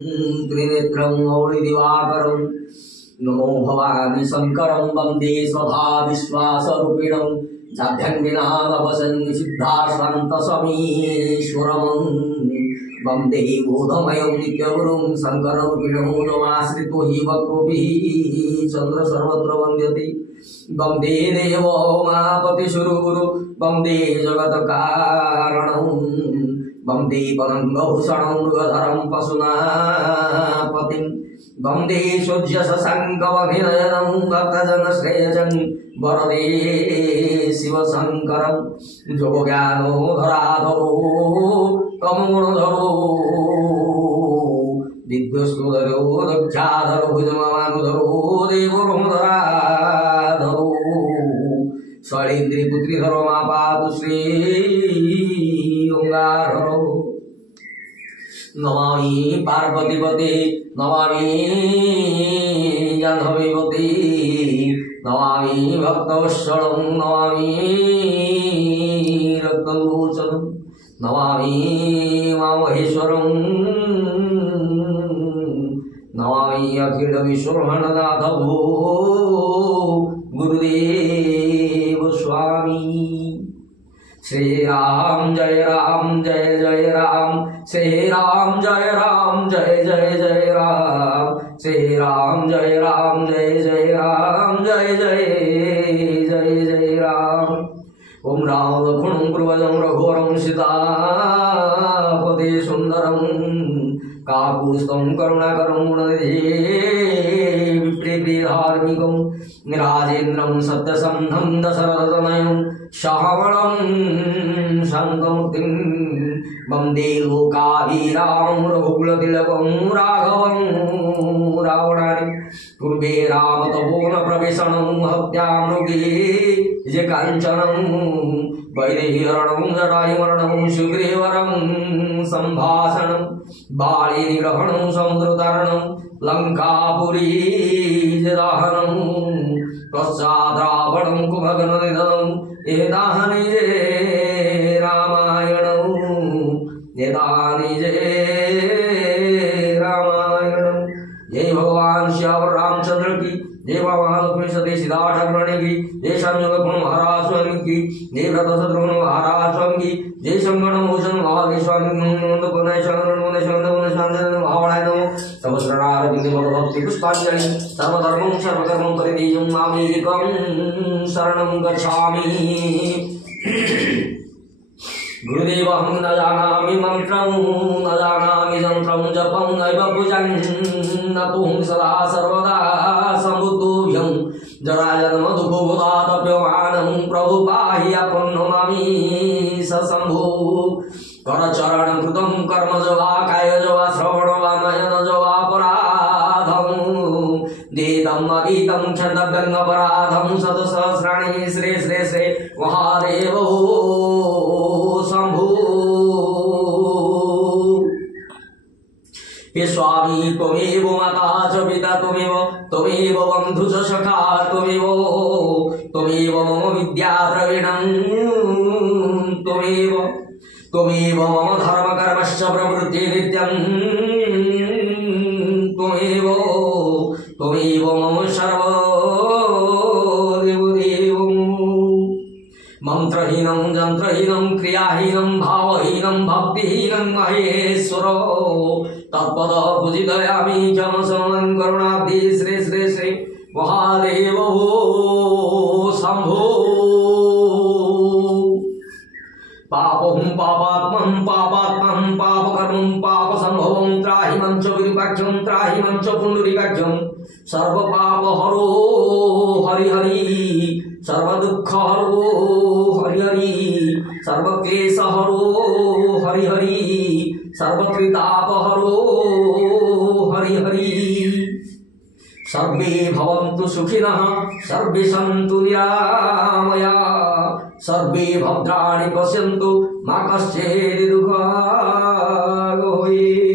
त्रिनेत्रं मौलिदिवाकरं नमो भवानि शङ्करं वन्दे स्वधा विश्वासरूपिणं जाभ्यङ्गिनादवसन् सिद्धाश्रान्तसमीश्वरं वन्दे बोधमयं नित्यगुरुं शङ्कररूपिणं नमाश्रितो हि वक्रोभिः चन्द्र सर्वत्र वन्द्यते वन्दे देवो मापतिशुरगुरु वन्दे जगत्कारणं वन्दे पदङ्गभूषणं मृगधरं पशुनापतिं वन्दे सूर्यशशाङ्कमभिनयनं भक्तजनश्रेयजं वरदे शिवशङ्करं जोगज्ञानोधराधरो तमोगुणधरो दिव्यस्तुधरो दक्षाधरो भुजमानुधरो देवोधराधरो शैलेन्द्रिपुत्रीधरो मा पातु श्री नमामि पार्वतीपते नमामि जाह्नवीपते नमामि भक्तवत्सलं नमामि रक्तलोचनं नमामि मामहेश्वरं नमामि अखिल विश्वब्रह्माण्डनाथ भो गुरुदेव स्वामी। श्री राम जय जय राम श्री राम जय जय जय राम श्री राम जय जय राम जय जय जय राम। ओम राम लक्ष्मणं पूर्वजं रघुवरं सीतापते सुंदरं काकुत्स्थं करुणाकरं गुणनिधिं प्रीतिधार्मिकं राजेन्द्रं सत्यसन्धं दशरथतनयं श्यामलं शान्तमूर्तिं वन्दे लोकाभिरामं रघुकुलतिलकं राघवं रावणानि पूर्वे रामतपोवन प्रवेशनं हत्यामृगे काञ्चनं वैदेहीहरणं जटायुमरणं सुग्रीवरं सम्भाषणं बालीनिग्रहणं समुद्रतरणं लङ्कापुरी दहनं पश्चात् रावणं कुम्भकर्णनिधनं एतानि रामायणं एतानि रामायणं। जय भगवान श्याम रामचंद्र की जय महालक्ष्मी सती सीता ठाकुरानी की जय शांतिलक्ष्मण महाराज स्वामी की जय व्रत शत्रुघ्न महाराज स्वामी की जय संगण भूषण महादेव स्वामी नंद पुनः भावनाय नमो सहस्रनाम भक्ति पुष्पांजलि सर्वधर्मं सर्वकर्मं परित्यज्य मामेकं शरणं गच्छामि। गुरुदेवं न जानामि मंत्रं न जानामि तन्त्रं जपं नैव भुजन् पुं सदा सर्वदा सम्बुद्धोऽहं जराजन्म दुःखभूतातप्यमानं प्रभु पाहि अपन्नमामि सशम्भो। करचरण कृतं कर्म जवा काय जवा श्रवण वा नयन जवा अपराधं देदं अगीतं क्षन्तव्यङ्गपराधं शतसहस्राणि श्री श्री श्री महादेव शंभु। हे स्वामी त्वमेव माता च पिता त्वमेव बन्धु च सखा त्वमेव मम विद्या द्रविणं त्वमेव मम धर्म कर्मश्च प्रवृत्ति नित्यं त्वमेव मम सर्वदेवदेवं। मंत्रहीनं जंत्रहीनं क्रियाहीनं भावहीनं भक्तिहीनं महेश्वर तत्पद पूजितयामि क्षमसमं करुणाब्धि श्री श्री श्री महादेव शंभो। पापं पापात्मं पापकर्मं पापसंभवं त्राहि मंच विरूपाक्षं त्राहि मंच पुंडरीकाक्षं सर्वपापहरो हरिहरि सर्वदुःखहरो हरिहरि सर्वक्लेशहरो हरिहरि सर्वत्रितापहरो हरिहरि। सर्वे भवन्तु सुखिनः सर्वे सन्तु निरामयाः सर्वे भद्राणि पश्यन्तु मा कश्चित् दुःखभाग् भवेत्।